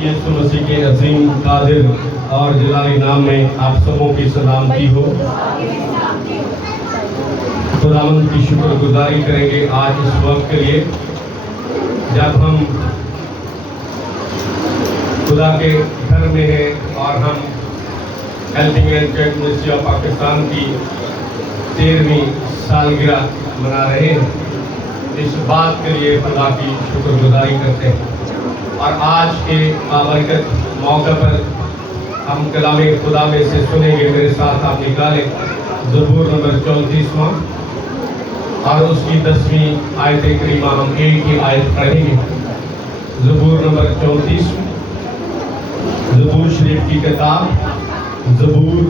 यीशु मसीह के अजीम कादिर और जलाली नाम में आप सबों की सलामती हो। खुदावंद की शुक्रगुजारी करेंगे आज इस वक्त के लिए जब हम खुदा के घर में हैं और हम helping and church ministry of Pakistan की 13वीं सालगिरह मना रहे हैं। इस बात के लिए खुदा की शुक्रगुजारी करते हैं और आज के बाबरकत मौके पर हम कलाम खुदा में से सुनेंगे। मेरे साथ आप निकालें ज़बूर नंबर 34वां और उसकी 10वीं आयत करीमा हम एक ही आयत पढ़ेंगे। ज़बूर नंबर 34, ज़बूर शरीफ की किताब ज़बूर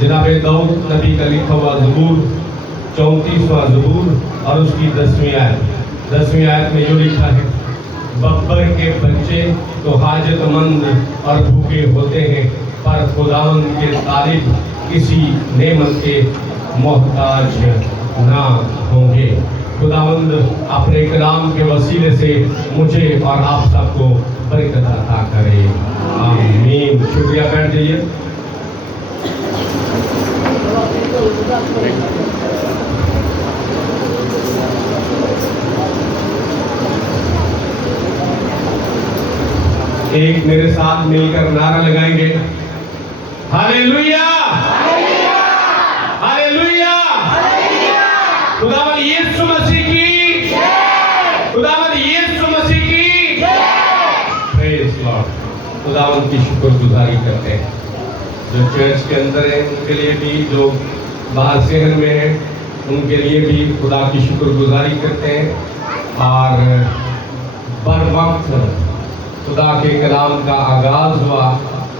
जनाब दाऊद नबी का लिखा हुआ ज़बूर 34वां ज़बूर और उसकी 10वीं आयत में जो लिखा है, बब्बर के बच्चे तो हाजतमंद और भूखे होते हैं, पर खुदावंद के तालिब किसी नेमत के मोहताज ना होंगे। खुदावंद अपने कलाम के वसीले से मुझे और आप सबको बरकत अता करे, आमीन। शुक्रिया, बैठ जाइए। एक मेरे साथ मिलकर नारा लगाएंगे, हालेलुया, हालेलुया, खुदावंद यीशु मसीह की जय, खुदावंद यीशु मसीह की जय। Praise Lord. खुदावंद की शुक्रगुजारी करते हैं जो चर्च के अंदर है उनके लिए भी, जो बाहर शहर में है उनके लिए भी खुदा की शुक्रगुजारी करते हैं और बर वक्त खुदा के कलाम का आगाज़ हुआ,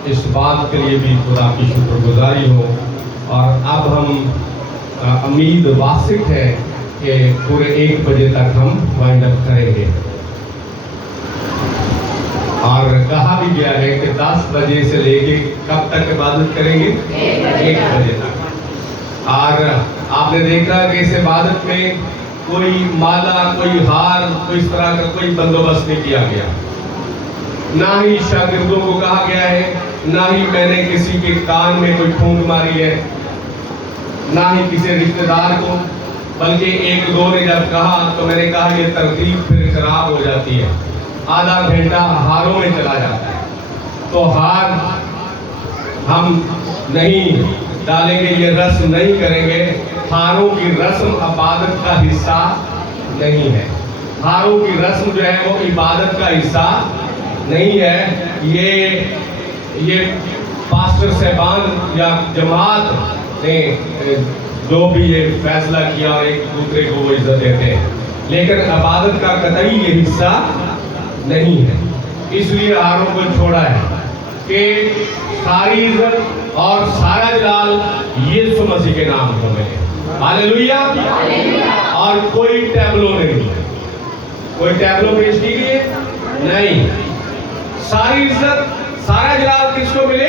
इस बात के लिए भी खुदा की शुक्रगुजारी हो। और अब हम उम्मीद वासिक है कि पूरे 1 बजे तक हम वाइंड अप करेंगे और कहा भी गया है कि 10 बजे से लेके कब तक इबादत करेंगे? 1 बजे तक। और आपने देखा कि इस इबादत में कोई माला, कोई हार, कोई इस तरह का कोई बंदोबस्त नहीं किया गया। ना ही शागिर्दों को कहा गया है, ना ही मैंने किसी के कान में कोई फूंक मारी है, ना ही किसी रिश्तेदार को, बल्कि एक दो ने जब कहा तो मैंने कहा ये तरतीब फिर खराब हो जाती है, आधा घंटा हारों में चला जाता है, तो हार हम नहीं डालेंगे, ये रस्म नहीं करेंगे। हारों की रस्म इबादत का हिस्सा नहीं है। हारों की रस्म जो है वो इबादत का हिस्सा नहीं है। ये पास्टर साहबान या जमात ने जो भी ये फैसला किया और एक दूसरे को वो इज्जत देते हैं, लेकिन इबादत का कतई ये हिस्सा नहीं है। इसलिए हारों को छोड़ा है कि सारी इज्जत और सारा जलाल यीशु मसीह के नाम को मिले। हालेलुया। और कोई टैबलो नहीं, कोई टैबलो पेश की गई नहीं। सारी इज्जत, सारा जलाल किसको मिले?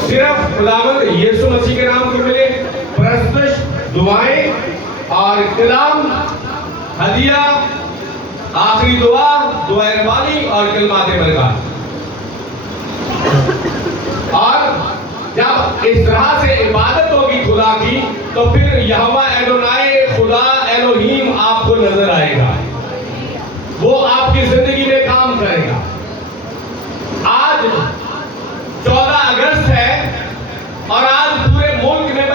सिर्फ खुदावंद यीशु मसीह के नाम को मिले। प्रस्तुश, दुआएं और कलाम, हदिया, आखिरी दुआ, दुआ रबानी और कलमाते बरकत। और जब इस तरह से इबादत होगी खुदा की, तो फिर यहोवा एडोनाई, खुदा एलोहीम आपको नजर आएगा, वो आपकी जिंदगी में काम करेगा। आज 14 अगस्त है और आज पूरे मुल्क में,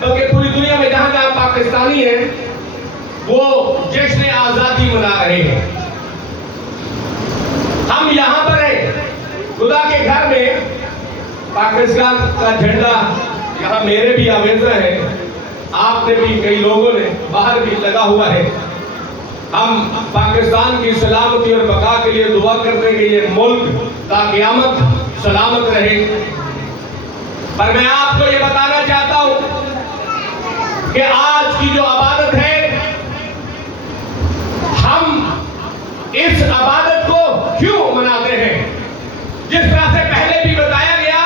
बल्कि पूरी दुनिया में जहां जहां पाकिस्तानी हैं वो जश्न आजादी मना रहे हैं। हम यहां पर हैं खुदा के घर में, पाकिस्तान का झंडा यहाँ मेरे भी आवेदन है, आपने भी, कई लोगों ने बाहर भी लगा हुआ है। हम पाकिस्तान की सलामती और बका के लिए दुआ करते हैं कि ये मुल्क ता क़यामत सलामत रहे। पर मैं आपको ये बताना चाहता हूं कि आज की जो इबादत है, हम इस इबादत को क्यों मनाते हैं? जिस तरह से पहले भी बताया गया,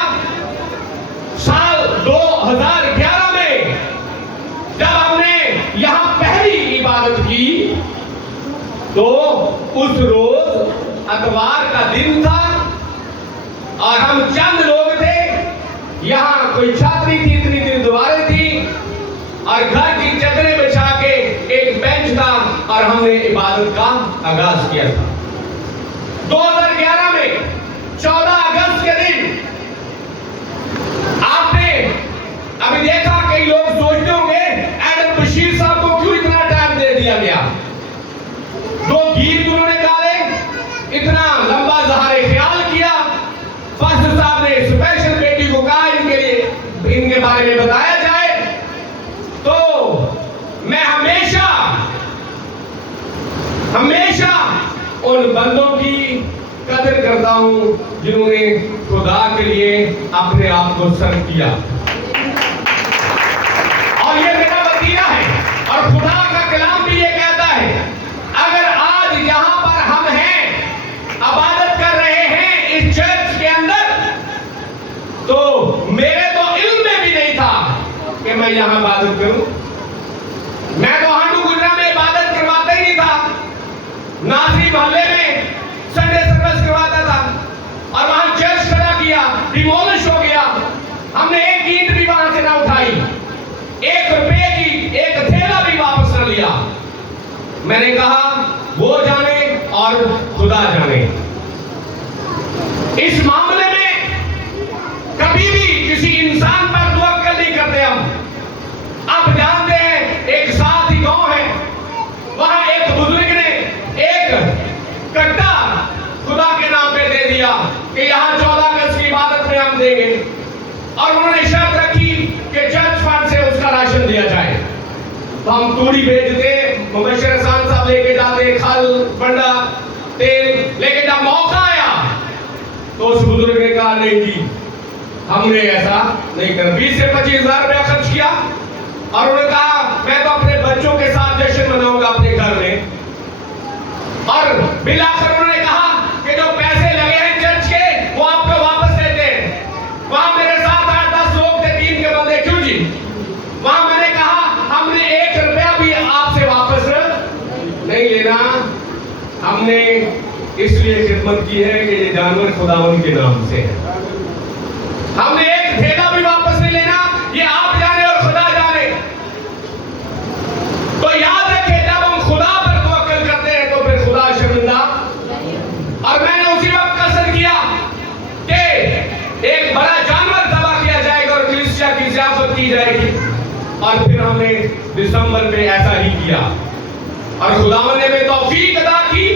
साल 2011 में जब हमने यहां पहली इबादत की, तो उस रोज इतवार का दिन था चंद लोग थे, यहाँ कोई छात्री थी, इतनी दीवारें थी और घर की चदरें बिछा के एक बेंच था और हमने इबादत का आगाज किया था। 2011 में 14 अगस्त के दिन आपने अभी देखा, कई लोग सोचते होंगे एडम बशीर साहब को क्यों इतना टाइम दे दिया गया। 2 गीत उन्होंने गाए, इतना लंबा ज़हारे ख्याल किया, पास्टर साहब ने स्पेशल बेटी को कहा इनके लिए इनके बारे में बताया जाए। तो मैं हमेशा उन बंदों की कदर करता हूं जिन्होंने खुदा के लिए अपने आप को सर्व किया, और ये मेरा वतीरा है। और खुदा का कलाम भी ये कहता है, अगर आज यहां पर हम हैं, इबादत कर रहे हैं इस चर्च के अंदर, तो मेरे तो इल्म में भी नहीं था कि मैं यहां इबादत करूं। मैं तो हांडू गुजरा में इबादत करवाता ही नहीं था, नासरी मोहल्ले में संडे सर्विस करवाता था और वहां चर्च खड़ा किया, डिमोलिश हो गया। हमने एक ईंट भी वहां से ना उठाई, 1 रुपए की एक थैला भी वापस न लिया। मैंने कहा वो जाने और खुदा जाने। इस मामले में कभी भी किसी इंसान पर तवक्कुल नहीं करते हम। आप जानते हैं, एक साथ ही गांव है, वहां एक बुजुर्ग ने एक कट्टा खुदा के नाम पे दे दिया कि यहाँ 14 अगस्त की इबादत में हम देंगे, और उन्होंने शर्त रखी कि चर्च फंड से उसका राशन दिया जाए। तो हम तूड़ी भेजते, मुबश्शिर हसन साहब लेके जाते, खल बंडा तेल लेके। जब मौका आया तो उस बुजुर्ग ने कहा नहीं जी, हमने ऐसा नहीं कर। 20 से 25 हजार रुपया खर्च किया और उन्होंने कहा मैं तो अपने बच्चों के साथ जश्न मनाऊंगा अपने घर में। और बिलाकर उन्होंने कहा कि जो पैसे लगे हैं चर्च के वो आपको वापस देते हैं। वहां मेरे साथ 8-10 लोग थे, 3 के बंदे, क्यों जी? वहां मैंने कहा हमने 1 रुपया भी आपसे वापस नहीं लेना, हमने इसलिए खिदमत की है कि ये जानवर खुदावन के नाम से है। हमने 1 थैला भी वापस नहीं लेना, ये आप जाने और खुदा जाने। तो याद रखें, जब हम खुदा पर तवक्कुल करते हैं तो फिर खुदा शर्मिंदा। और मैंने उसी वक्त कसम किया कि एक बड़ा जानवर तबाह किया जाएगा और कलीसिया की ज़ियाफत की जाएगी। और फिर हमने दिसंबर में ऐसा ही किया और खुदावन ने हमें तौफीक अता की,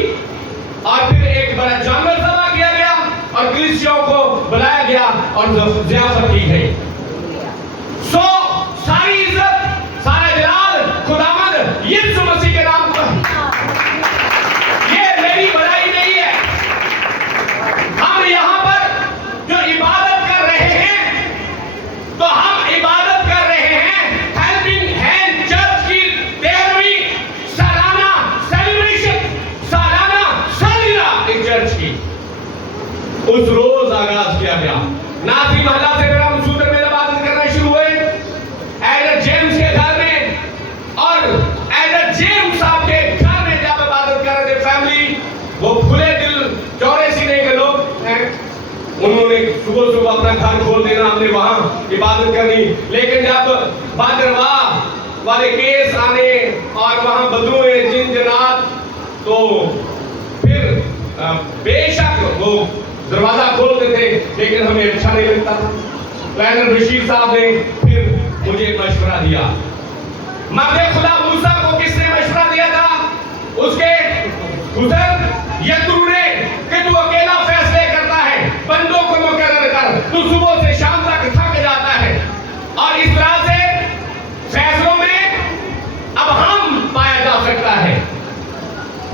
और फिर एक बड़ा जानवर तबाह किया गया और कलीसियाओं को बुलाया गया और ज़ियाफत की गई। सो सारी इज्जत, सारा जलाल खुदावंद यीशु मसीह के नाम पर। ये मेरी बड़ाई नहीं है। हम यहाँ पर जो इबादत कर रहे हैं, तो हम इबादत कर रहे हैं हेल्पिंग हैंड चर्च की 13वीं सालाना सेलिब्रेशन, सालाना सालिरा इस चर्च की। उस रोज आगाज किया गया। नासरी मोहल्ला से फिर हम सूत्र में इबादत करना शुरू हुए एडर जेम्स के घर में, और एडर जेम्स साहब के घर में जब इबादत कर रहे थे फैमिली, वो खुले दिल चौड़े सीने के लोग हैं, उन्होंने सुबह सुबह अपना घर खोल देना, हमने वहां इबादत करनी। लेकिन जब भाद्रवा वाले केस आने और वहां बदलुए जिन जनात, तो फिर बेशक वो दरवाजा खोलते थे, लेकिन हमें अच्छा नहीं लगता था। एडर बशीर साहब ने फिर मुझे मशवरा दिया। मर्दे खुदा मूसा को किसने मशवरा दिया था? उसके हुजर यत्रू ने कि तू अकेला फैसले करता है, बंदों को मुकर्रर कर, तू सुबह से शाम तक थक जाता है। और इस तरह से फैसलों में अब हम पाया जा सकता है।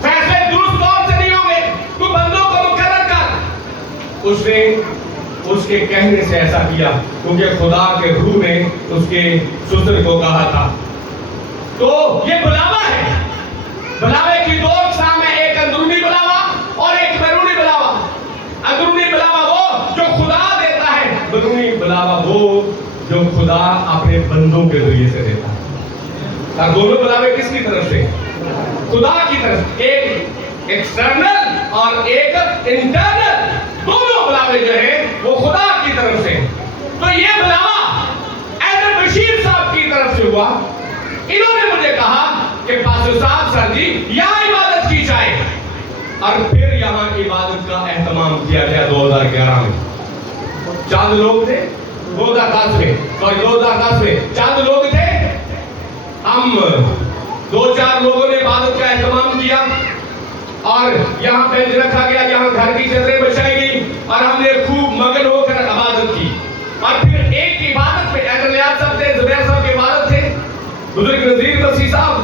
फैसले दुरुस्त तौर से नहीं होंगे, तू बंदों को मुकर्रर कर। उसने उसके कहने से ऐसा किया क्योंकि खुदा के रूह ने उसके ससुर को कहा था। तो ये बुलावा है, बुलावे की 2 अक़साम है, एक अंदरूनी बुलावा और एक बैरूनी बुलावा। अंदरूनी बुलावा वो जो खुदा देता है, बैरूनी बुलावा वो जो खुदा अपने बंदों के जरिए से देता है। और दोनों बुलावे किसकी तरफ से? खुदा की तरफ। एक एक्सटर्नल और एक इंटरनल, दोनों बुलावे जो है वो खुदा एहतमाम किया गया 2011 में। चांद लोग थे 2010 में चांद लोग थे। हम 2-4 लोगों ने इबादत का एहतमाम किया और यहाँ बेंच रखा गया, यहाँ घर की चदरें बिछाई गई और हमने खूब मगन होकर इबादत की। और फिर एक इबादत में ऐडल याद साहब थे, जुबैर साहब की इबादत थे, बुजुर्ग नजीर मसीह साहब,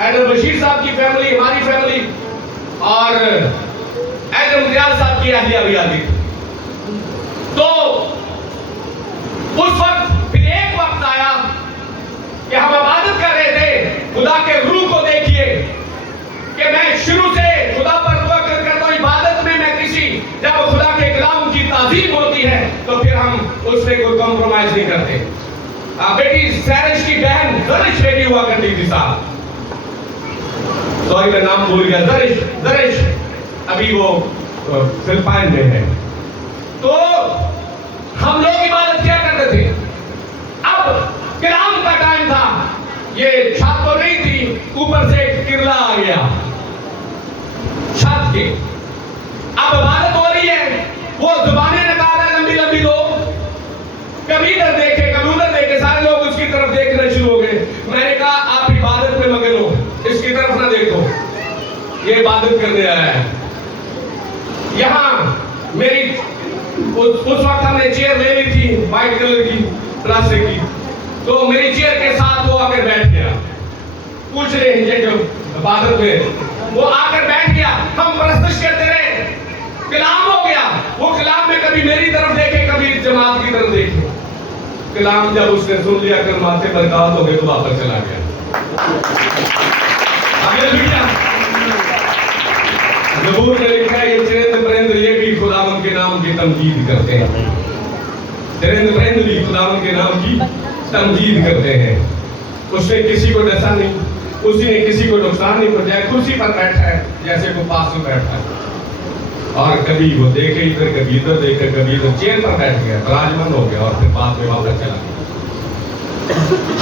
ऐडल बशीर साहब की फैमिली, हमारी फैमिली और ऐडल मुतियाल साहब की अहलिया भी आती थी। तो उस वक्त फिर एक वक्त आया कि हम इबादत कर रहे थे। खुदा के रूह को देखिए कि मैं शुरू से खुदा पर तवक्कुल करता हूं। इबादत में मैं किसी जब खुदा के कलाम की ताज़ीम होती है तो फिर हम उसमें कोई कॉम्प्रोमाइज नहीं करते। बेटी सैरिश की बहन दरिश बेटी हुआ करती थी साहब, सॉरी मैं नाम भूल गया, दरिश अभी वो फिलिपाइन में है। तो हम लोग इबादत क्या करते थे। अब कलाम का टाइम था, ये छत तो नहीं थी, ऊपर से किरला आ गया छत के। अब इबादत हो रही है, वो जुबानें निकाल रहे लंबी लंबी लोग, कभी इधर देखे कभी उधर देखे, सारे लोग उसकी तरफ देखना शुरू हो गए। मैंने कहा आप इबादत में मगन हो, इसकी तरफ ना देखो, ये इबादत करने आया है। यहाँ मेरी उस वक्त हमने चेयर ले ली थी व्हाइट कलर की प्लास्टिक की, तो मेरी चेयर के साथ वो आकर बैठ गया। पूछ रहे हैं जो इबादत में वो आकर बैठ गया, हम परस्तिश करते रहे, कलाम हो गया। वो कलाम में कभी मेरी तरफ देखे कभी जमात की तरफ देखे। कलाम जब उसने सुन लिया कर माथे पर गात हो गए तो वापस चला गया। ज़बूर में लिखा है ये चरिंद परिंद ये भी खुदावंद के नाम की तमजीद करते हैं। चरिंद परिंद भी खुदावंद के नाम की तमजीद करते हैं। उसने किसी को डसा नहीं, उसी ने किसी को नुकसान नहीं पहुंचाया, कुर्सी पर बैठा है जैसे को पास में बैठा है और कभी वो देखे इधर कभी इधर देखे कभी इधर, चेयर पर बैठ गया, विराजमान हो गया और फिर बाद में वापस चला गया।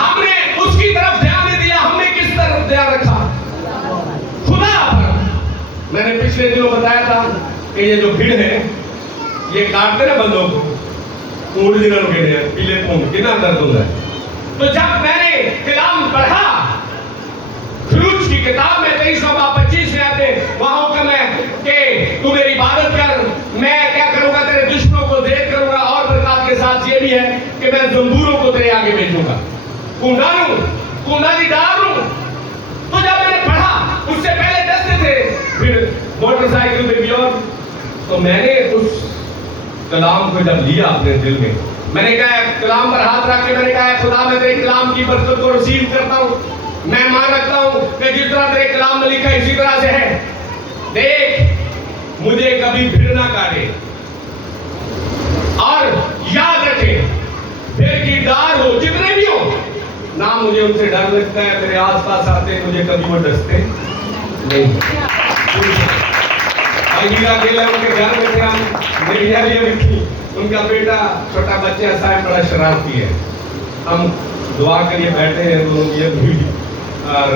हमने उसकी तरफ ध्यान नहीं दिया, हमने किस तरफ ध्यान रखा? खुदा पर। मैंने पिछले दिनों बताया था कि ये जो भीड़ है ये काटते ना बंदों को, ऊँट जिन्होंने कहते हैं पीले ऊँट, कितना दर्द होता है। तो जब मैंने कलाम पढ़ा खरूज की किताब में 23-25 में आते वहां हुक्म है कि तू मेरी इबादत कर, मैं क्या करूंगा तेरे दुश्मनों को देख करूंगा और बरकत के साथ ये भी है कि मैं जंबूरों को तेरे आगे भेजूंगा, कुंडाली डालूं। तो जब मैंने पढ़ा, उससे पहले डरते थे फिर मोटरसाइकिल पे भी, और तो मैंने उस कलाम को जब लिया अपने दिल में, मैंने कहा कलाम पर हाथ रख के मैंने कहा खुदा मैं तेरे कलाम की बरकत को रिसीव करता हूँ। मैं मान रखता हूँ कि जिस तरह तेरे कलाम में लिखा है इसी तरह से है। देख मुझे कभी भीड़ ना काटे और याद रखे फिर की दार हो जितने भी हो ना, मुझे उनसे डर लगता है, मेरे आसपास आते मुझे कभी वो डसते नहीं। अकेला उनके घर में थे हम, मेरी अहलिया भी थी, उनका बेटा छोटा बच्चा साहब बड़ा शरारती है। हम दुआ के लिए बैठे हैं लोग, ये भी और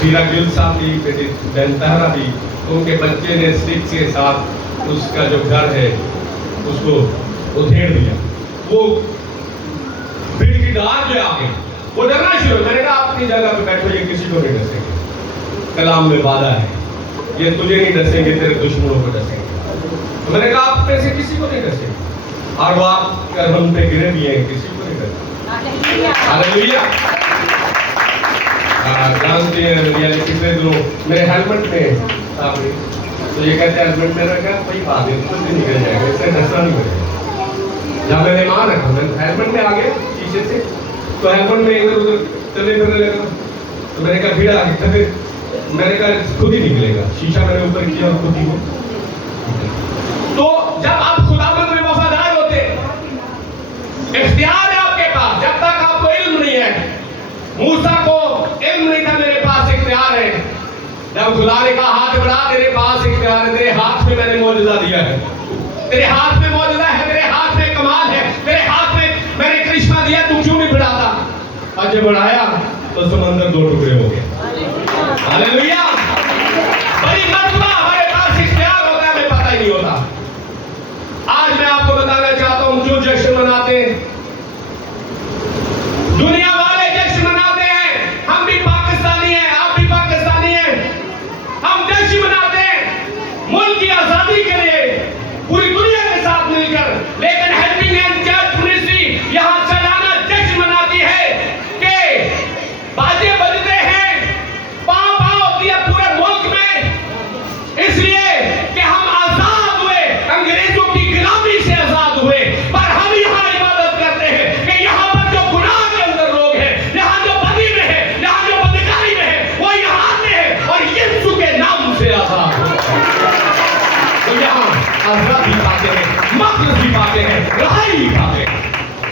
शीला गिल साहब भी, बेटी बेनतहरा भी, उनके बच्चे ने स्टिक के साथ उसका जो घर है उसको उधेड़ दिया। वो भीड़ की डाल जो आगे वो डरना शुरू। मैंने कहा अपनी जगह पे बैठो, ये किसी को नहीं डसेंगे, कलाम में वादा है ये तुझे नहीं डसेंगे, तेरे दुश्मनों को डसेंगे। तो मैंने कहा आप में से किसी को नहीं डसेंगे, और वो आप हम पे गिरे भी हैं, किसी को नहीं डसेंगे। हालेलुया। जानते हैं पिछले दिनों मेरे हेलमेट में तो ये कहते हैं हेलमेट में रखा कोई बात नहीं, कुछ नहीं निकल जाएगा, इससे डसना नहीं पड़ेगा। जब मैंने मान रखा, मैं हेलमेट में आ गया शीशे से, तो हेलमेट में इधर उधर चलने फिरने लगा, तो मैंने कहा भीड़ आ गई, फिर मैंने कहा खुद ही निकलेगा, शीशा मैंने ऊपर किया और खुद ही हो। तो जब आप खुदावंद में वफादार होते, इख्तियार है आपके पास, जब तक आपको इल्म नहीं है। मूसा को इल्म नहीं था, मेरे पास इख्तियार है। जब खुदा ने कहा हाथ बढ़ा, तेरे पास इख्तियार है, तेरे हाथ में मैंने मौजूदा दिया है, तेरे हाथ में मौजूदा है, तेरे हाथ में कमाल है, तेरे हाथ में मैंने करिश्मा दिया, तू क्यों नहीं बढ़ाता? और जब बढ़ाया तो समंदर दो टुकड़े हो गए। हालेलुया। बड़ी मर्तबा हमारे पास इख्तियार होता है, हमें पता ही नहीं होता। आज मैं आपको बताना चाहता हूं जो जश्न मनाते हैं, दुनिया वाले जश्न मनाते हैं, हम भी पाकिस्तानी हैं, आप भी पाकिस्तानी हैं, हम जश्न मनाते हैं मुल्क की आजादी के लिए पूरी दुनिया के साथ मिलकर, लेकिन हेल्पिंग हैंड चर्च मिनिस्ट्री यहां सालाना जश्न मनाती है कि बाजे बजते हैं, पांव पांव होती है पूरे मुल्क में, इसलिए कि हम आजाद हुए, अंग्रेजों की गुलामी से आजाद हुए। पर हम यहाँ इबादत करते हैं कि यहाँ पर जो गुनाह के अंदर लोग हैं, यहाँ जो बदी में है, यहाँ जो बदकारी में है, वो यहाँ आते हैं और यीशु के नाम से आजाद होते हैं। तो यहाँ आजादी पाते हैं, मखलसी पाते हैं, रहाई पाते हैं।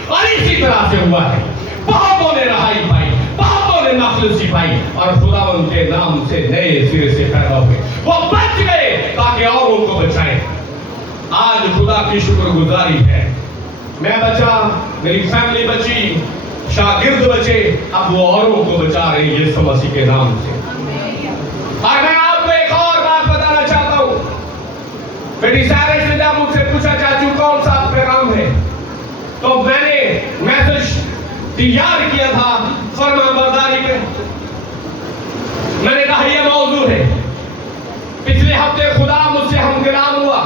और इसी तरह से हुआ है, बहुतों ने रहाई पाई, बहुतों ने मखलसी पाई और खुदावंद के नाम से नए सिरे से पैदा हुए, वो बच गए ताकि औरों को बचाएं। आज खुदा की शुक्रगुजारी है, मैं बचा, मेरी फैमिली बची, शागिर्द बचे, अब वो औरों को बचा रहे हैं यीशु मसीह के नाम से। और मैं आपको एक और बात बताना चाहता हूं। बेटी साइरस ने जब मुझसे पूछा चाचू कौन सा पैगाम है, तो मैंने मैसेज तैयार किया था फरमाबरदारी पे। मैंने कहा यह मौजू है। पिछले हफ्ते खुदा मुझसे हमगिराम हुआ,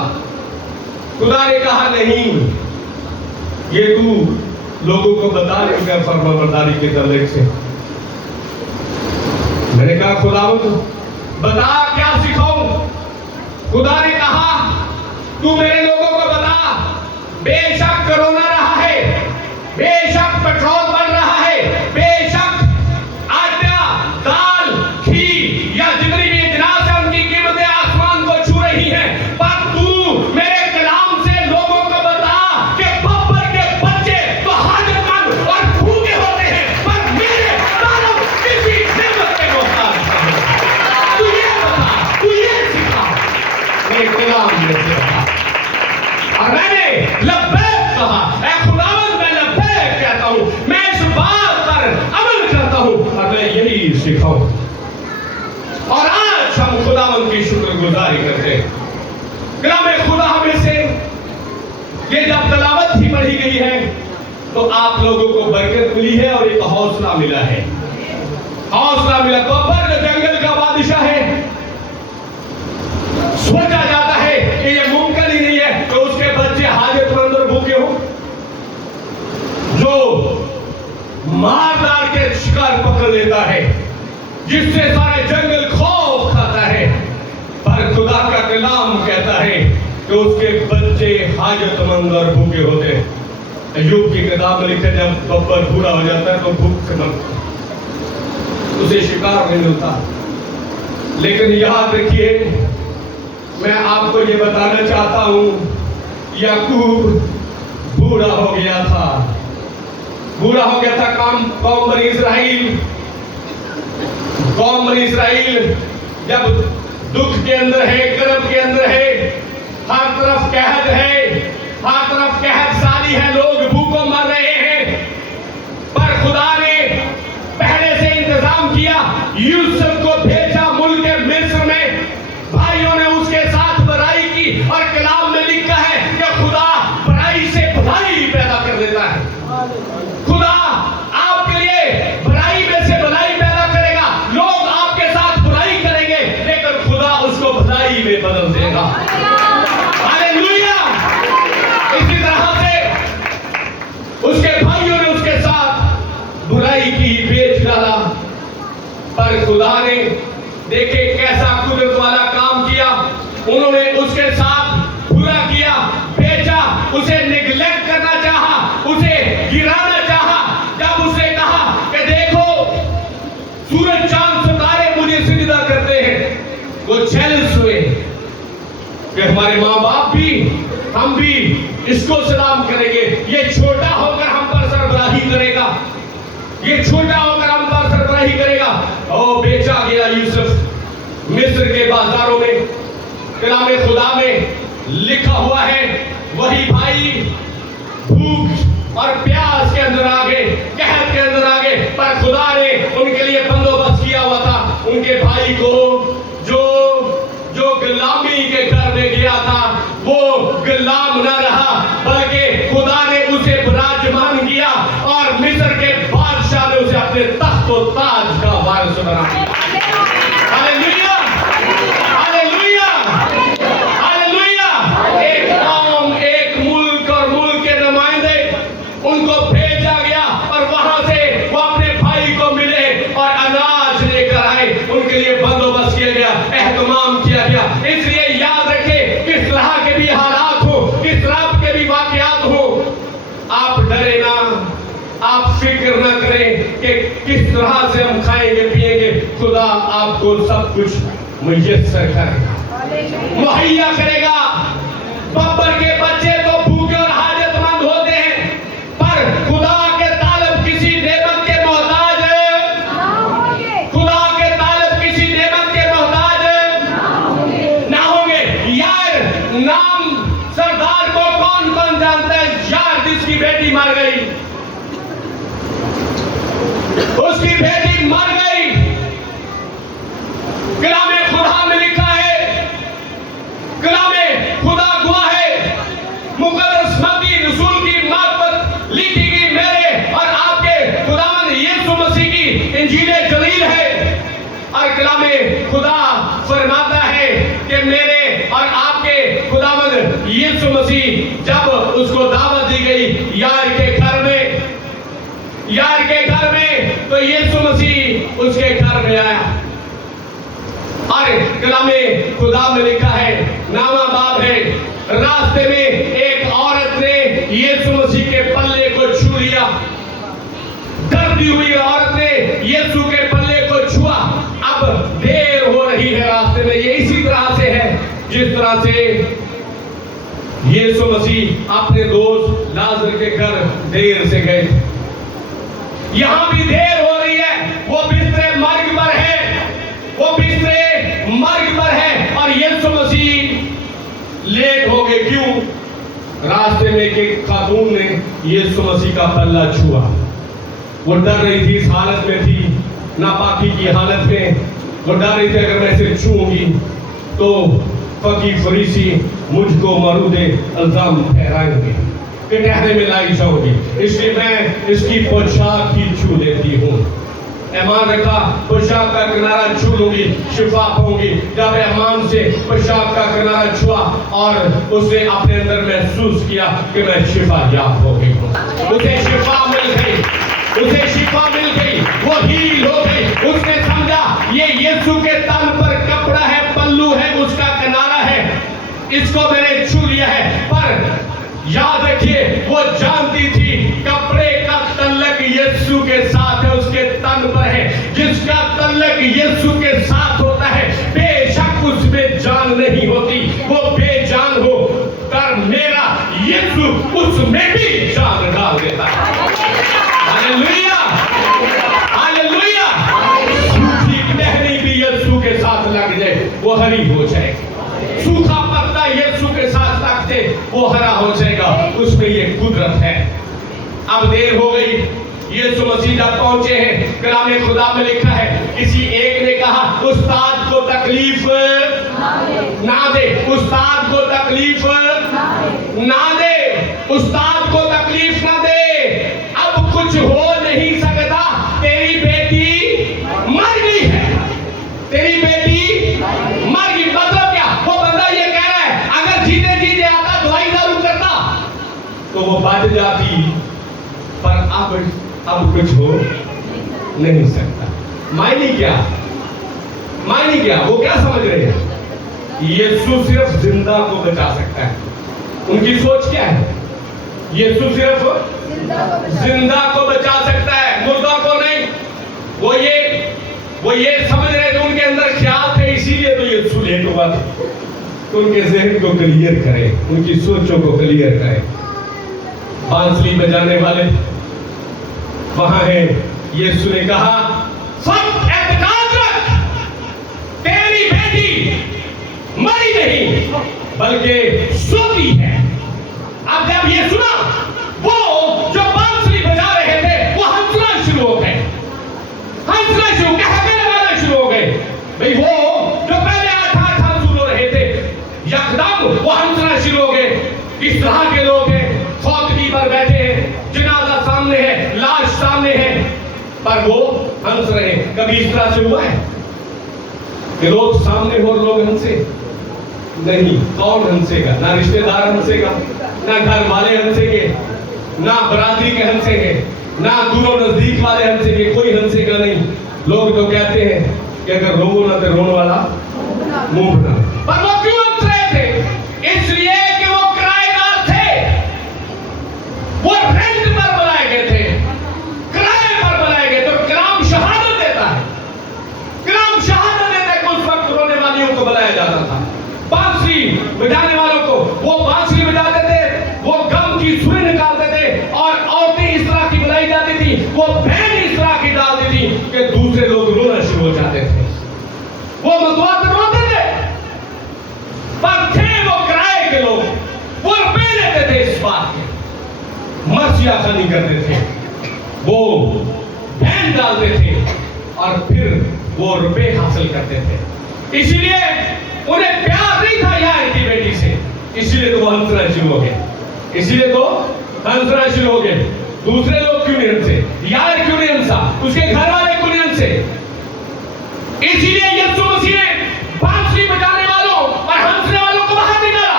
खुदा ने कहा नहीं, ये तू लोगों को बता देगा फरमाबरदारी के तरीके से। मैंने कहा खुदा बता क्या सिखाऊं? खुदा ने कहा तू मेरे लोगों को बता, बेशक कोरोना रहा है, बेशक पेट्रोल बढ़ रहा है, बेशक आटा दाल घी या जितनी भी इजनास है उनकी कीमतें आसमान को छू रही हैं, पर तू मेरे कलाम से लोगों को बता कि बब्बर के बच्चे तो हाजतमंद और भूखे होते हैं, पर मेरे तालब किसी नेमत के मोहताज नहीं। तू ये बता, तू ये सिखा, मेरे कलाम में से बता। और मैंने लब्बैक कहा, ऐ खुदावंद मैं लब्बैक कहता हूं, मैं इस बात पर अमल करता हूं और मैं यही सिखाऊं। और आज हम खुदावंद की शुक्रगुजारी करते हैं। कलाम खुदा में से ये जब तलावत ही पढ़ी गई है तो आप लोगों को बरकत मिली है और एक हौसला मिला है, हौसला मिला। बब्बर जो जंगल का बादशाह है, सोचा जाता है कि ये मुमकिन ही नहीं है कि उसके बच्चे हाजतमंद और भूखे हो, जो मार डाल के शिकार पकड़ लेता है, जिससे सारे जंगल खौफ खाता है, पर खुदा का कलाम कहता है कि उसके बच्चे हाजतमंद और भूखे होते हैं। अय्यूब की किताब में लिखा जब बब्बर बूढ़ा हो जाता है तो भूख से मरता, उसे शिकार नहीं मिलता। लेकिन याद रखिए, मैं आपको ये बताना चाहता हूं, याकूब बूढ़ा हो गया था, बूढ़ा हो गया था। कौम बनी इसराइल जब दुख के अंदर है, गर्भ के अंदर है, हर तरफ कहत है, हर तरफ कहत सारी है, लोग भूखों मर रहे हैं, पर खुदा ने पहले से इंतजाम किया, यूसुफ को भेजा मुल्क मिस्र में, भाइयों ने उसके साथ बुराई की और कलाम में लिखा है कि खुदा बुराई से भलाई पैदा कर देता है। खुदा आपके लिए बुराई में से भलाई पैदा करेगा, लोग आपके साथ बुराई करेंगे, लेकिन खुदा उसको भलाई में बदल देगा। हालेलुया। इसी तरह से उसके भाइयों ने उसके साथ बुराई की, बेच डाला, पर खुदा ने देखे कैसा कुदरत वाला काम किया। उन्होंने उसके साथ बुरा किया, बेचा, उसे निगलेक्ट करना चाहा, उसे गिराना चाहा। जब उसने कहा कि देखो सूरज चांद सितारे मुझे सिजदा करते हैं, वो जेलस हुए कि हमारे माँ बाप भी, हम भी इसको सलाम करेंगे, ये छोटा होकर हम पर सरबराही करेगा, ये छोटा होकर हम पर सरबराही करेगा। ओ बेचा गया यूसुफ मिस्र के बाजारों में। कलाम खुदा में लिखा हुआ है, वही भाई भूख और प्यास के अंदर आ गए, कहत के अंदर आ गए, पर खुदा ने उनके लिए बंदोबस्त किया हुआ था। उनके भाई को जो गुलामी के घर में गया था, तरह से हम खाएंगे पिएंगे, खुदा आपको सब कुछ मुयस्सर करेगा, मुहैया करेगा। बब्बर के बच्चे तो भूखे और हाजतमंद होते हैं, पर खुदा के तालब किसी नेमत के मोहताज खुदा के तालब किसी नेमत के मोहताज ना होंगे। यार नाम सरदार को कौन कौन जानता है? यार जिसकी बेटी मर गई, उसकी बेटी मर गई, कलामे खुदा में लिखा है, कलामे खुदा गवाह है, मुकद्दस मत्ती रसूल की मार्फत लिखी गई मेरे और आपके खुदावंद यीशु मसीह की इंजीले जलील है। और कलामे खुदा फरमाता है कि मेरे और आपके खुदावंद यीशु मसीह जब उसको दावत दी गई यार के घर में, तो यीशु मसीह उसके घर में आया। और कलामे खुदा में लिखा है, नामा बाब है, रास्ते में एक औरत ने यीशु मसीह के पल्ले को छू लिया। डरती हुई औरत ने यीशु के पल्ले को छुआ। अब देर हो रही है रास्ते में। ये इसी तरह से है जिस तरह से यीशु मसीह अपने दोस्त लाजर के घर देर से गए। यहां भी देर हो रही है, वो बिस्तरे मर्ग पर है, और यीशु मसीह लेट हो गए। क्यों? रास्ते में एक खातून ने यीशु मसीह का पल्ला छुआ। वो डर रही थी, इस हालत में थी, नापाकी की हालत में। वो डर रही थी अगर मैं इसे छूऊंगी तो फकीर फरीसी मुझको मरूदे इल्जाम ठहराएंगे, कटहरे में लाई जाऊंगी, इसलिए मैं इसकी पोशाक ही छू लेती हूँ। ईमान रखा, पोशाक का किनारा छू लूंगी, शिफा पाऊंगी। जब ईमान से पोशाक का किनारा छुआ और उसने अपने अंदर महसूस किया कि मैं शिफा याब हो गई हूँ, उसे शिफा मिल गई, वो हील हो गई। उसने समझा ये यीशु के तन पर कपड़ा है, पल्लू है, उसका किनारा है, इसको मैंने छू लिया है। पर याद रखिए, वो जानती थी कपड़े का तल्लक यीशु के साथ है, उसके तन पर है। जिसका तल्लक यीशु के साथ होता है, बेशक उसमें जान नहीं होती, वो बेजान हो, पर मेरा यीशु उसमें भी जान डाल देता है। Hallelujah, hallelujah. सूखी टहनी भी यीशु के साथ लग जाए, वो हरी हो जाएगी। सूखा पत्ता यीशु के साथ लगते, वो हरा हो जाएगा। उसमें ये कुदरत है। अब देर हो गई, यीशु मसीह जब पहुंचे हैं, कलामे खुदा में लिखा है, किसी एक ने कहा उस्ताद को तकलीफ ना दे, उस्ताद को तकलीफ ना दे, उस्ताद को तकलीफ ना दे। अब कुछ हो नहीं सकता, तेरी बेटी मर गई है, तेरी बेटी मर गई। मतलब क्या? वो बंदा ये कह रहा है, अगर जीते जीते आता दवाई दारू करता तो वो बच जाती, पर अब कुछ हो नहीं सकता। मायने क्या? वो क्या समझ रहे हैं? यीशु सिर्फ जिंदा को बचा सकता है। उनकी सोच क्या है? यीशु सिर्फ जिंदा को बचा सकता है, मुर्दा को नहीं। वो ये समझ रहे थे, उनके अंदर ख्याल थे, इसीलिए तो यीशु लेट हुआ था। तो उनके ज़हन को क्लियर करें, उनकी सोचों को क्लियर करें। बांसुरी बजाने वाले वहां है। यीशु ने कहा, सब एतकाद रख, तेरी बेटी मरी नहीं बल्कि सोती है। अब जब ये सुना, वो जो बांसुरी बजा रहे थे वो हंसना शुरू हो गए, लगाना शुरू हो गए। भाई वो जो पहले आठ हंस रहे थे, यकदम वो हंसना शुरू हो गए। इस तरह के लोग हैं, फौतगी पर बैठे हैं, जनाजा सामने है, लाश सामने है, पर वो हंस रहे हैं। कभी इस तरह से हुआ है कि लोग सामने हो, लोग हंसे नहीं? कौन हंसेगा? ना रिश्तेदार हंसेगा, ना घर वाले हंसेंगे, ना बरादरी के हंसेंगे, ना दूरों नजदीक वाले हंसेंगे, कोई हंसेगा नहीं। लोग तो कहते हैं कि अगर रो ना तो रोने वाला मुंह बना। पर वो क्यों हंस रहे थे? इसलिए कि वो किराएदार थे, वो रेंट पर बनाए गए थे, किराए पर बनाए गए। तो किराम शहर आशिया खानी करते थे, वो बहन डालते थे और फिर वो रुपए हासिल करते थे। इसलिए उन्हें प्यार नहीं था यार की बेटी से, इसलिए तो वो हंसना शुरू हो गए, इसलिए तो हंसना शुरू हो गए। दूसरे लोग क्यों नहीं हंसे? यार क्यों नहीं हंसा? उसके घर वाले क्यों नहीं हंसे? इसलिए यीशु मसीह ने बांसुरी बजाने वालों और हंसने वालों को बाहर निकाला।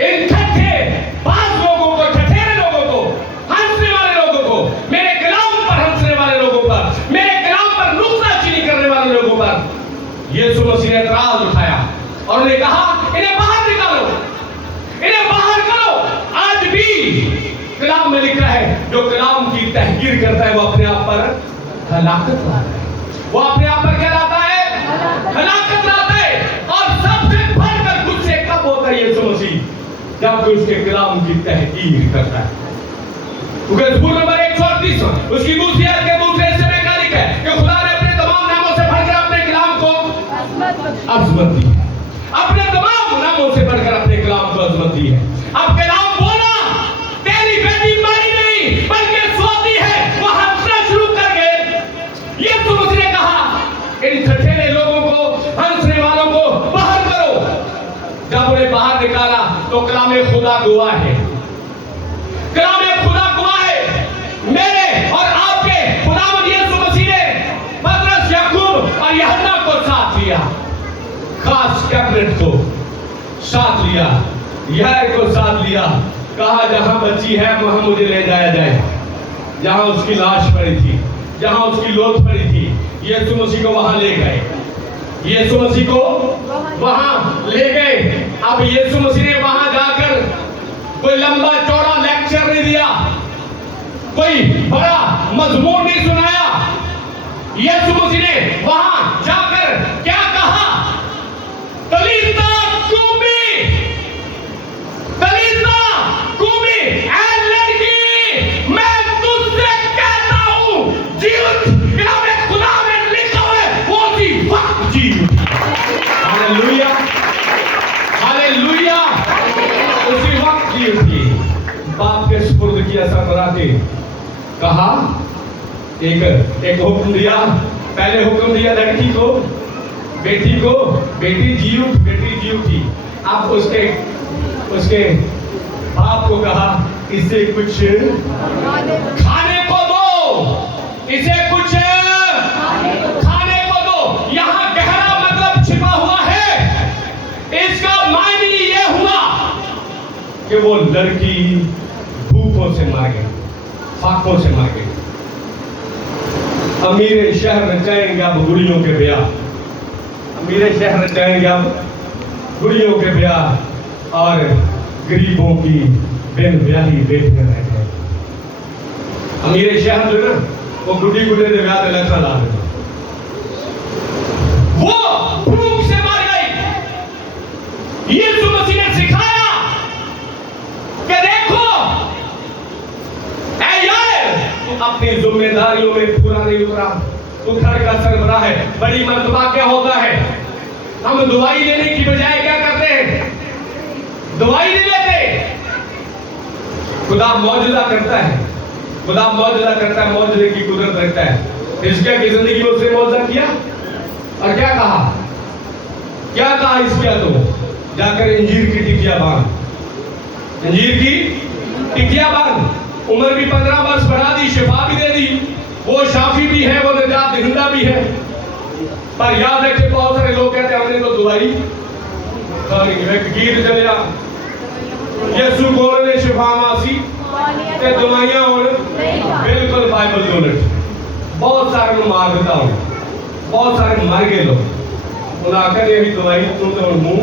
इन ठट्ठे बाज लोगों को, ठठेरे लोगों को, हंसने वाले लोगों को, मेरे कलाम पर हंसने वाले लोगों पर, मेरे कलाम पर नुक्ताचीनी करने वाले लोगों पर यीशु मसीह ने एतराज उठाया और उन्हें कहा, इन्हें बाहर निकालो, इन्हें बाहर करो। आज भी कलाम में लिखा है, जो कलाम की तहकीर करता है वो अपने आप पर हलाकत लाता है। वो अपने आप पर क्या लाता है? हलाकत लाता है। और सबसे बढ़कर गुस्से कब होता है यीशु मसीह? जब कोई उसके कलाम की तहकीर करता है। सूर नंबर 138 उसकी दूसरी आयत के दूसरे हिस्से में क्या लिखा है कि खुदा ने अपने तमाम नामों से बढ़कर अपने कलाम को अजमत दी है। अपने तमाम नामों से बढ़कर अपने कलाम को अजमत दी है। अब कलाम बोला, तेरी बेटी मरी नहीं बल्कि सोती है। वो हंसना शुरू कर गए। यीशु मसीह ने कहा, इन ठठेरे लोगों को, हंसने वालों को बाहर करो। जब उन्हें बाहर निकाला तो कलाम खुदा गवाह है, कलाम खुदा गवाह है। मेरे और आपके खुदावंद यीशु मसीह ने पतरस, याकूब और यूहन्ना को साथ लिया, खास कैबिनेट को साथ लिया, यार को साथ लिया। कहा, जहां बच्ची है वहां मुझे ले जाया जाए। जहां उसकी लाश पड़ी थी, जहां उसकी लोथ पड़ी थी, यीशु मसीह को वहां ले गए, यीशु मसीह को वहां ले गए। अब यीशु मसीह ने वहां जाकर कोई लंबा चौड़ा लेक्चर नहीं दिया, कोई बड़ा मजमून नहीं सुनाया। यीशु मसीह ने वहां जाकर क्या कहा? तलीता कूमी, तलीता कूमी, ऐ लड़की मैं तुझसे कहता हूं जीवित। कलाम खुदा में लिखा है वो उसी वक्त जी उठी। हालेलुया, हालेलुया, उसी वक्त जी उठी। बाप के सुपुर्द किया सरबराह के कहा, एक हुक्म दिया। पहले हुक्म दिया लड़की को, बेटी को, बेटी जी उठ, बेटी जी उठी। अब उसके बाप को कहा, इसे कुछ खाने को दो, इसे कुछ खाने को दो। यहां गहरा मतलब छिपा हुआ है। इसका मायने ये हुआ कि वो लड़की भूखों से मर गई, फाकों से मर गई। अमीर शहर में जाएंगे अब गुड़ियों के ब्याह, अमीर शहर में जाएंगे अब गुड़ियों के ब्याह, और गरीबों की बिन ब्याही बेटियां रह गए। अमीर शहर जो ना वो गुड़ी गुड़े के ब्याह में लखा ला देते, वो भूख से मर गई। यीशु मसीह ने सिखाया कि देखो ऐ यार, तू अपनी जिम्मेदारियों में पूरा नहीं उतरा, तू घर का सरबराह है। बड़ी मर्तबा क्या होता है, हम दवाई लेने की बजाय क्या करते हैं? दवाई नहीं लेते। खुदा मौजूदा करता है, खुदा मौजूदा करता है, मौजूदे की कुदरत रखता है। हिजकिय्याह की जिंदगी में उसने मौजूदा किया और क्या कहा? क्या कहा हिजकिय्याह? तो जाकर इंजीर की टिकिया बांध, इंजीर की टिकिया बांध। उम्र भी 15 वर्ष बढ़ा दी, शिफा भी दे दी। वो शाफी भी है, वो निजात दहिंदा भी है। पर याद रखे, बहुत सारे लोग कहते हैं हमने तो दवाई गीत चलिया यसु बोल ने शिफा मासी ते दवाइयां होने बिल्कुल बाइबल नॉलेज। बहुत सारे लोग मार देता हूं, बहुत सारे मर गए लोग। उन्हें आकर यही दवाई तुम तो मुंह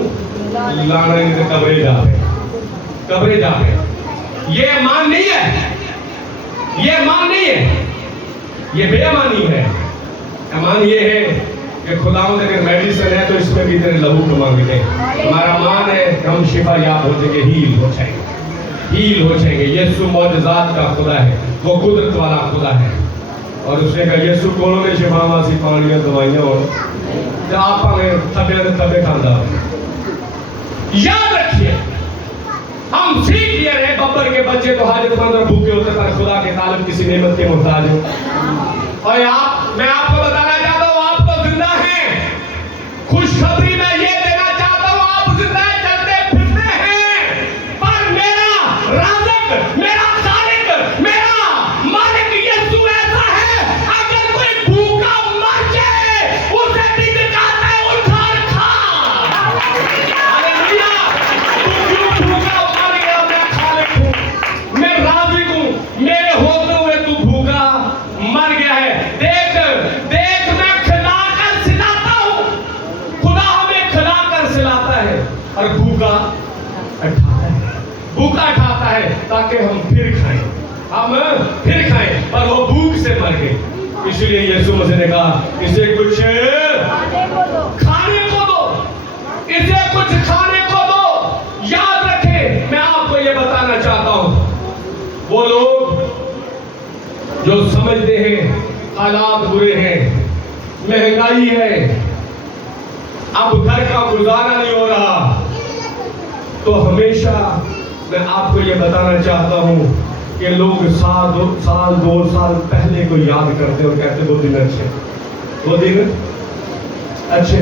लाना नहीं तो कब्रे जा रहे, कब्रे जा रहे। ये मान नहीं है, ये मान नहीं है, ये बेईमानी है। ईमान ये है कि खुदावंद अगर मेडिसिन है तो इसमें भी तेरे लहू को मांगते हैं। हमारा मान है कि हम शिफा याब हो जाएंगे, हील हो जाएंगे, हील हो जाएंगे। यीशु मौजूदात का खुदा है, वो कुदरत वाला खुदा है। और उसने कहा यीशु कोलों में शिफा वासी पानियां दवाइयां हो जो आप हमें तबे खानदार। याद रखिए, हम सीख ये रहे पैगंबर के बच्चे तो हाजतमंद और भूखे होते पर खुदा के तालिब किसी नेमत के मोहताज हो। और मैं आपको बताना चाहता हूँ, आप तो जिंदा हैं। खुशखबरी मैं ये देना चाहता हूँ, आप जिंदा चलते फिरते हैं, पर मेरा राज़िक, मेरा खालिक, मेरा मालिक यीशु ऐसा है, अगर कोई भूखा मर जाए उसे भी कहता है उठा और खा। हालेलुया। तू क्यों भूखा मर गया? मैं खालिक हूँ, मैं राज़िक हूँ, मेरे होते हुए तू भूखा मर गया है। देख देख, मैं खिलाकर सिलाता हूँ। खुदा हमें खिलाकर सिलाता है और भूखा ठाता है ताकि हम फिर खाएं, पर वो भूख से मर गए। इसलिए यीशु मसीह ने कहा इसे कुछ खाने को दो, इसे कुछ खाने को दो। याद रखें, मैं आपको ये बताना चाहता हूं, वो लोग जो समझते हैं हालात बुरे हैं, महंगाई है, अब घर का गुजारा नहीं हो रहा, तो हमेशा मैं आपको ये बताना चाहता हूँ कि लोग साल दो साल पहले को याद करते और कहते वो दिन अच्छे,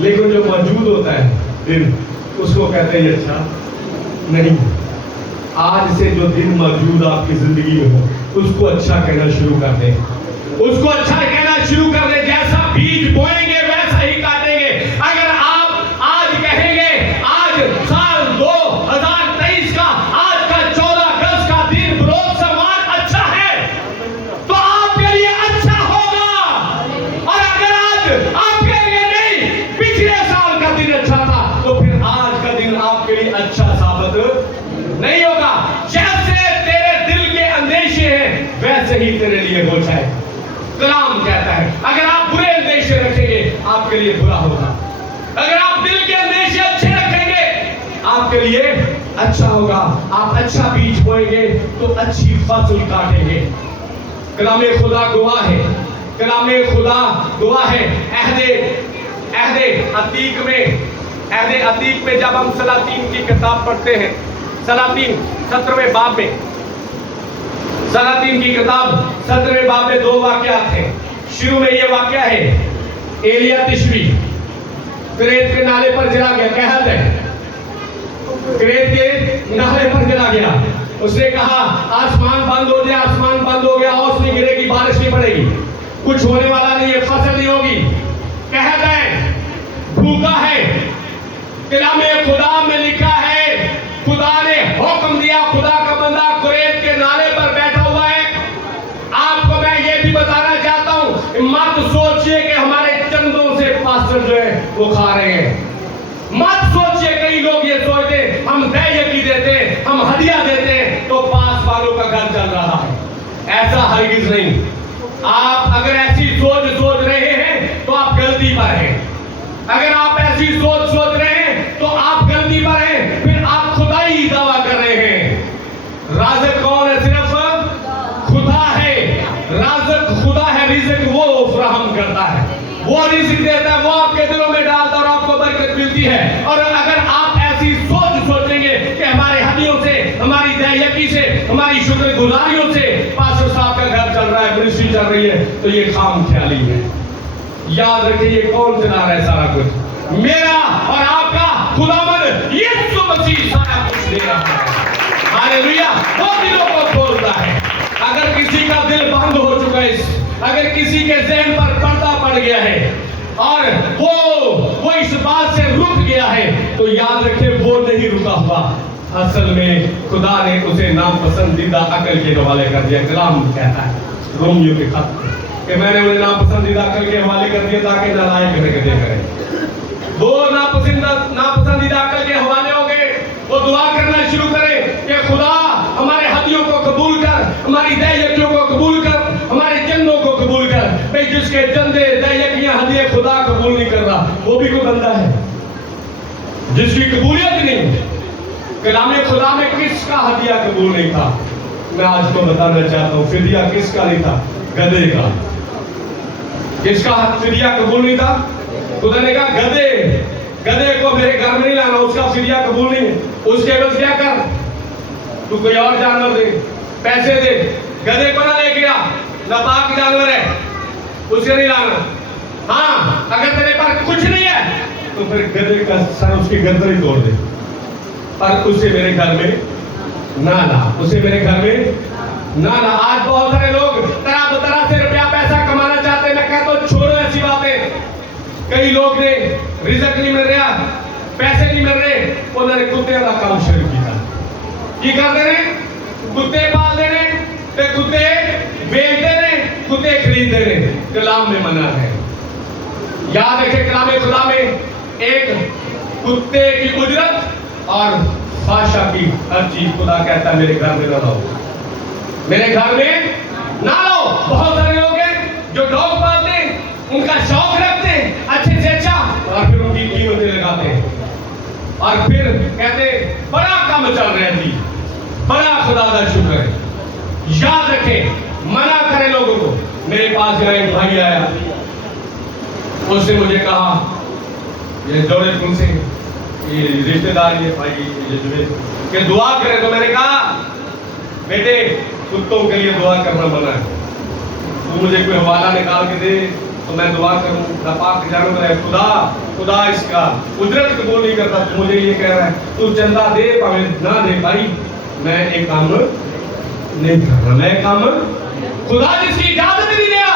लेकिन जो मौजूद होता है दिन, उसको कहते हैं अच्छा नहीं। आज से जो दिन मौजूद आपकी जिंदगी में हो, उसको अच्छा कहना शुरू कर दें, उसको अच्छा कहना शुरू कर दें। जैसा बीज बोएंगे वैसा ही काटेंगे। अगर आप आज कहेंगे आज साल 2023 का आज का 14 अगस्त का दिन बरोज समान अच्छा है, तो आपके लिए अच्छा होगा। और अगर आज आपके लिए नहीं, पिछले साल का दिन अच्छा था, तो फिर आज का दिन आपके लिए अच्छा साबित नहीं होगा। जैसे तेरे दिल के अंदेशे हैं वैसे ही तेरे लिए हो जाए। कलाम कहता है अगर आप बुरे अंदेशे रखेंगे आपके लिए बुरा होगा, अगर आप दिल के अंदेशे अच्छे रखेंगे आपके लिए अच्छा होगा। आप अच्छा बीज बोएंगे तो अच्छी फसल काटेंगे। कलामे खुदा गवाह है, कलामे खुदा गवाह है। अहदे अतीक में जब हम सलातीन की किताब पढ़ते हैं, सलातीन 17वें बाब में, सलातीन की किताब 17वें बाब में 2 वाकयात हैं। शुरू में ये वाकया है, एलिया तिशबी क्रेत के नाले पर चला गया। कहत है क्रेत के नाले पर चला गया, उसने कहा आसमान बंद हो जाए, आसमान बंद हो गया, ओस नहीं गिरेगी, बारिश नहीं पड़ेगी, कुछ होने वाला नहीं है, फसल नहीं होगी। कहत है भूखा है। कलामे खुदा में लिखा है, खुदा ने हुक्म दिया, खुदा का बंदा कुरैश के नाले पर बैठा हुआ है। आपको मैं ये भी बताना चाहता हूँ, मत सोचिए कि हमारे चंदों से पास्टर जो है वो खा रहे हैं। मत सोचिए, कई लोग ये सोचते हम दैयकी देते, हम हदिया देते तो पास वालों का घर चल रहा है। ऐसा हरगिज नहीं। आप अगर ऐसी सोच रहे हैं तो आप गलती पर हैं। अगर आप ऐसी सोच रहे हैं तो आप गलती पर हैं, फिर आप खुदाई दावा कर रहे हैं। राज़िक कौन है? सिर्फ खुदा है। राज़िक खुदा है, रिज़्क वो फराहम करता है, वो रिज़्क देता है, वो आपके दिलों में डालता है और आपको बरकत मिलती है। और अगर आप ऐसी सोचेंगे कि हमारे हदियों से, हमारी दैयकी से, हमारी शुक्रगुजारियों से पास्टर साहब का घर चल रहा है, मिनिस्ट्री चल रही है, तो ये खाम ख्याली है। याद रखिए, ये कौन चला रहा है सारा कुछ? मेरा और आपका खुदावंद यीशु मसीह सारा कुछ दे रहा है। हालेलुया। वो दिलों को खोलता है। अगर किसी का दिल बंद हो चुका है, अगर किसी के ज़हन पर पर्दा पड़ गया है और वो इस बात से रुक गया है, तो याद रखिए वो नहीं रुका हुआ। असल में खुदा ने उसे नापसंदीदा अकल के हवाले कर दिया। कलाम कहता है रोमियो के खत कि मैंने उन्हें नापसंदीदा अकल के हवाले कर दिया ताकि नालायक हरकतें करें। वो नापसंदीदा अकल के हवाले हो गए। वो दुआ करना शुरू करें कि खुदा हमारे हदियों को कबूल कर, हमारी दैयकियों को कबूल कर, हमारे चंदों को कबूल कर। भाई जिसके चंदे दैयकियां हदिये खुदा कबूल नहीं कर रहा, वो भी कोई बंदा है जिसकी कबूलियत नहीं। कलामे खुदा में किसका हदिया कबूल नहीं था? मैं आज को बताना चाहता हूँ, फिदिया किसका नहीं था? गधे का। किसका फिदिया कबूल नहीं था? खुदा ने कहा गधे को मेरे घर में नहीं लाना, उसका फिदिया कबूल नहीं है। उसके बस क्या कर, तू कोई और जानवर दे, पैसे दे, गधे को ना लेके आ, नापाक जानवर है, उसे नहीं लाना। हाँ, अगर तेरे पास कुछ नहीं है तो फिर गधे का सर उसकी गर्दन ही तोड़ दे, पर उसे मेरे घर में ना ला, उसे मेरे घर में ना ला। आज बहुत सारे लोग तरह तरह से रुपया पैसा कमाना चाहते हैं। मैं कहता हूँ छोड़ो ऐसी बातें। कई लोग ने रिजल्ट नहीं मिल रहा, पैसे नहीं मिल रहे, उन्होंने कुत्ते का काम शुरू किया। की करते रहे, कुत्ते पालते रहे, ते कुत्ते बेचते रहे, कुत्ते खरीदते रहे। कलाम में मना है। याद रखे कलाम खुदा में एक कुत्ते की उजरत और बादशाह की हर चीज खुदा कहता है मेरे घर में ना लाओ, मेरे घर में ना लाओ। बहुत सारे लोग हैं जो डॉग पालते हैं, उनका शौक रखते हैं अच्छे से अच्छा, और फिर उनकी कीमतें लगाते हैं और फिर कहते बड़ा काम चल रहा है जी, बड़ा खुदा का शुक्र है। याद रखें, मना करें लोगों को। मेरे पास एक भाई आया, उसने मुझे कहा, ये जोड़े तुमसे ये रिश्तेदार ये भाई ये कि दुआ करें। तो मैंने कहा बेटे कुत्तों के लिए दुआ करना मना है, तू मुझे कोई हवाला निकाल के दे तो मैं दुआ करूं। नापाक जानवर है, खुदा इसका उजरत कबूल नहीं करता। तू मुझे ये कह रहा है तू चंदा दे भावे ना दे, भाई मैं एक काम नहीं कर रहा, मैं काम खुदा जिसकी इजाजत नहीं दिया।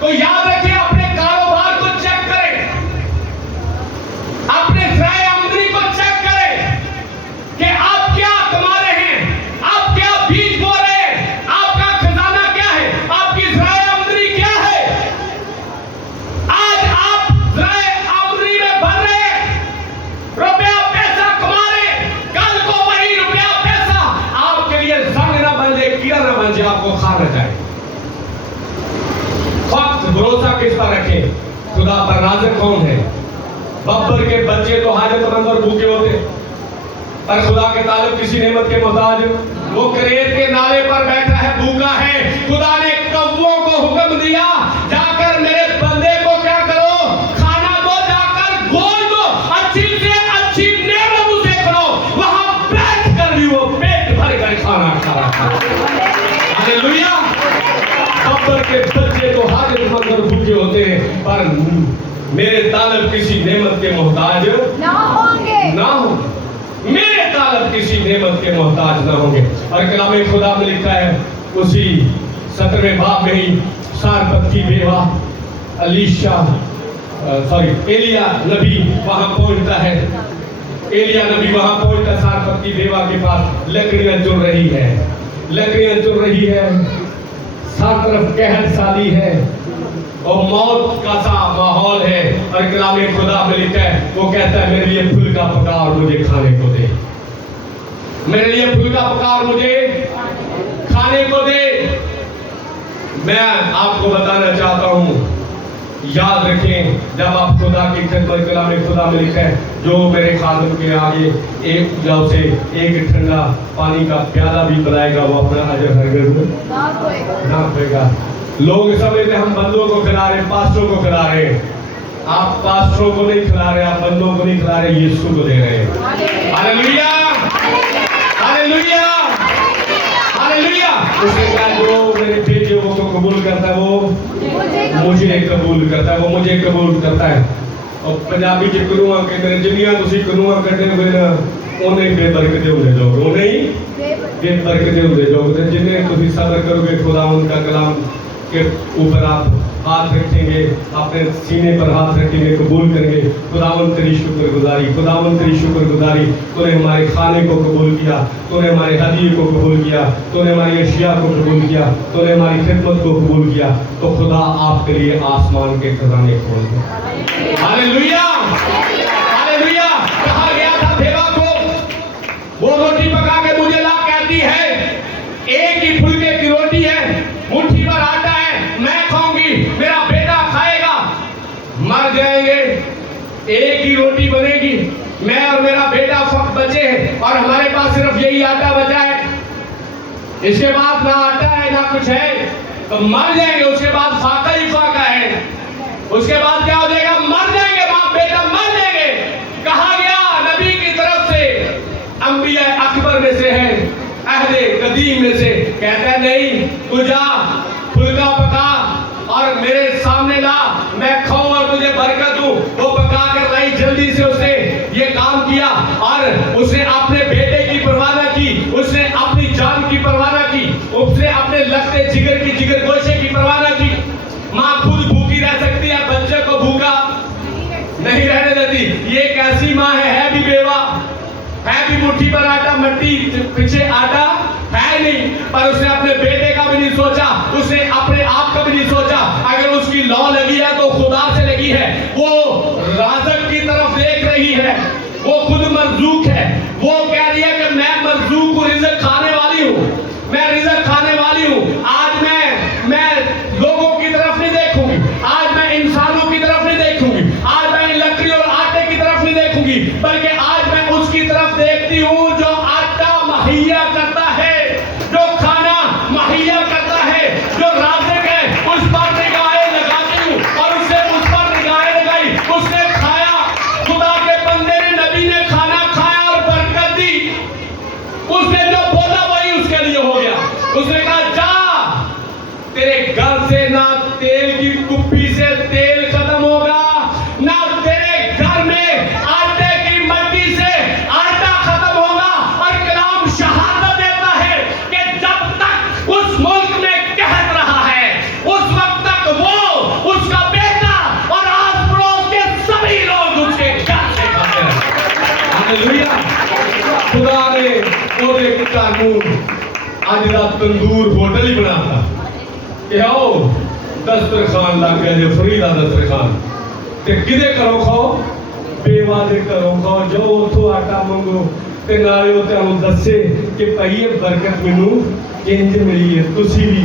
तो याद रखिए, अपने कारोबार को चेक करें, अपने ज़राए आमदनी को चेक करें कि आप क्या कमा रहे हैं, आप क्या बीज बो रहे हैं, आपका खजाना क्या है, आपकी ज़राए आमदनी क्या है। आज आप ज़राए आमदनी में भर रहे हैं, रुपया पैसा कमा रहे हैं, कल को वही रुपया पैसा आपके लिए जंग ना बन जाए, कीड़ा ना बन जाए, आपको खा न जाए। वक्त भरोसा किस पर रखें? खुदा पर। राज़िक कौन है? बब्बर के बच्चे तो हाजतमंद और भूखे होते, पर खुदा के तालिब किसी नेमत के मोहताज। वो करेत के नाले पर बैठा है, भूखा है। खुदा ने कौवों को हुक्म दिया, जाकर मेरे बंदे को क्या करो, खाना दो, जाकर गोल दो, अच्छी से अच्छी नेमत उसे करो, वहां बैठ कर भी वो पेट भर कर खाना खा रहा था। हालेलुया। बब्बर के बच्चे तो हाजतमंद और भूखे होते हैं, पर मेरे तालब किसी नेमत के मोहताज ना होंगे, ना हो। मेरे तालब किसी नेमत के मोहताज ना होंगे। और कलाम खुदा में लिखा है, उसी 17वें बाब में ही सारपत की बेवा एलिया नबी वहां पहुंचता है। एलिया नबी वहां पहुंचता, सारपत की बेवा के पास लकड़ियां चुन रही है, लकड़ियां चुन रही है, सात तरफ कहर साली है और मौत का सा माहौल है। और कलाम खुदा में लिखा है, वो कहता है मेरे लिए फूल का पकार मुझे खाने को दे, मेरे लिए फूल का पकार मुझे खाने को दे। मैं आपको बताना चाहता हूं, याद रखें, जब आप खुदा की खिदमत, कलाम खुदा में लिखा है, जो मेरे खादिम के आगे एक जब से एक ठंडा पानी का प्याला भी पिलाएगा, वो अपना अजर हरगिज़ ना खोएगा। लोग समझते हम बंदों को खिला रहे, पास्टरों को खिला रहे। आप पास्टरों को नहीं खिला रहे, आप बंदों को नहीं खिला रहे, यीशु को दे रहे हैं। Hallelujah, hallelujah, hallelujah. उसने कहा जो मेरे बेटे को कबूल करता है वो मुझे कबूल करता है, वो मुझे कबूल करता है। और पंजाबी च करूँगा कि मेरे जिन्नियां तुसी करूँगा करते हुए ना उन्हें बेबरकते होंगे लोग, उन्हें बेबरकते होंगे लोग। जिन्हें तुसी सब्र करोगे, खुदा उनका कलाम के ऊपर आप हाथ रखेंगे, अपने सीने पर हाथ रखेंगे, कबूल करेंगे। खुदावंद तेरी शुक्रगुजारी, खुदावंद तेरी शुक्रगुजारी, तूने हमारे खाने को कबूल किया, तूने हमारे हदीये को कबूल किया, तूने हमारी अशिया को कबूल किया, तूने हमारी खिदमत को कबूल किया। तो खुदा आपके लिए आसमान के खजाने खोल दे। Hallelujah, hallelujah. कहा गया था भेवा को, वो रोटी पका के मुझे ला, कहती है एक ही फुलके की रोटी है, मुट्ठी भर आटा है, मैं खाऊंगी, मेरा बेटा खाएगा, मर जाएंगे। एक ही रोटी बनेगी, मैं और मेरा बेटा फक्त बचे हैं और हमारे पास सिर्फ यही आटा बचा है। इसके बाद ना आटा है ना कुछ है, तो मर जाएंगे। उसके बाद फाका ही फाका है, उसके बाद क्या हो जाएगा, मर जाएंगे, बाप बेटा मर जाएंगे। कहा गया नबी की तरफ से, अंबिया अकबर में से है, कदीम में से, कहता है नहीं, तू जा फुल्का पका और मेरे सामने ला, मैं खाऊं और तुझे बरकत दूं। वो पका कर लाई, जल्दी से उसने ये काम किया और उसने अपने बेटे की परवाह न की, उसने अपनी जान की परवाह न की, उसने अपने लगते जिगर की जिगर गोशे की परवाह न की। माँ खुद भूखी रह सकती है, बच्चे को भूखा नहीं रहने देती। ये एक ऐसी माँ है भी बेवा, है भी मुट्ठी पर आटा, मट्टी पीछे आटा है नहीं, पर उसने अपने बेटे का भी नहीं सोचा, उसने अपने आप का भी नहीं सोचा। अगर उसकी लौ लगी है तो खुदा से लगी है, वो राज़क की तरफ देख रही है, वो खुद मरज़ूक है। वो कह रही है कि मैं मरज़ूक हूँ, रिज़्क़ खाने वाली हूँ, मैं रिज़्क़ खाने वाली हूँ। आज मैं लोगों की तरफ नहीं देखूंगी, आज मैं इंसानों की तरफ नहीं देखूंगी, आज मैं लकड़ी और आटे की तरफ नहीं देखूंगी, बल्कि आज मैं उसकी तरफ देखती हूँ जो आटा मुहैया करता है, जो खाना मुहैया करता है, जो राज़िक है। उस पर निगाहें लगाती हूँ और उसने उस पर निगाहें लगाई, उसने खाया, खुदा के बंदे ने, नबी ने खाना खाया और बरकत दी। उसने जो बोला वही उसके लिए हो गया। उसने कहा जा, तेरे घर से ना तेल की कुप्पी से तेल खत्म होगा, ना तेरे घर में आटे की मट्टी से आटा खत्म होगा। और कलाम शहादत देता है कि जब तक उस मुल्क में कहत रहा है, उस वक्त तक वो, उसका बेटा और आस पड़ोस के सभी लोग उसके घर से खाते रहे। हालेलुया। खुदा ने वो एक कानून आज दा तंदूर होटल ही बनाता कि आओ दस्तरखान लग गया जो फरीदा दस्तरखान ते किदे करो खाओ, बेवा दे करो खाओ, जो उथों आटा मंगो ते नाले वो तुहानू दसे कि भाई ये बरकत मैनू इंज मिली है। तुसी भी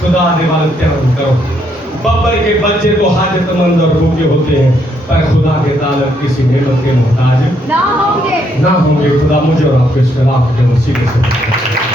खुदा दे वाल ध्यान करो। बब्बर के बच्चे तो हाजतमंद और भूखे होते हैं, पर खुदा के तालब किसी नेमत के मोहताज ना होंगे। खुदा मुझे और आपको इस पे आपके मसीह के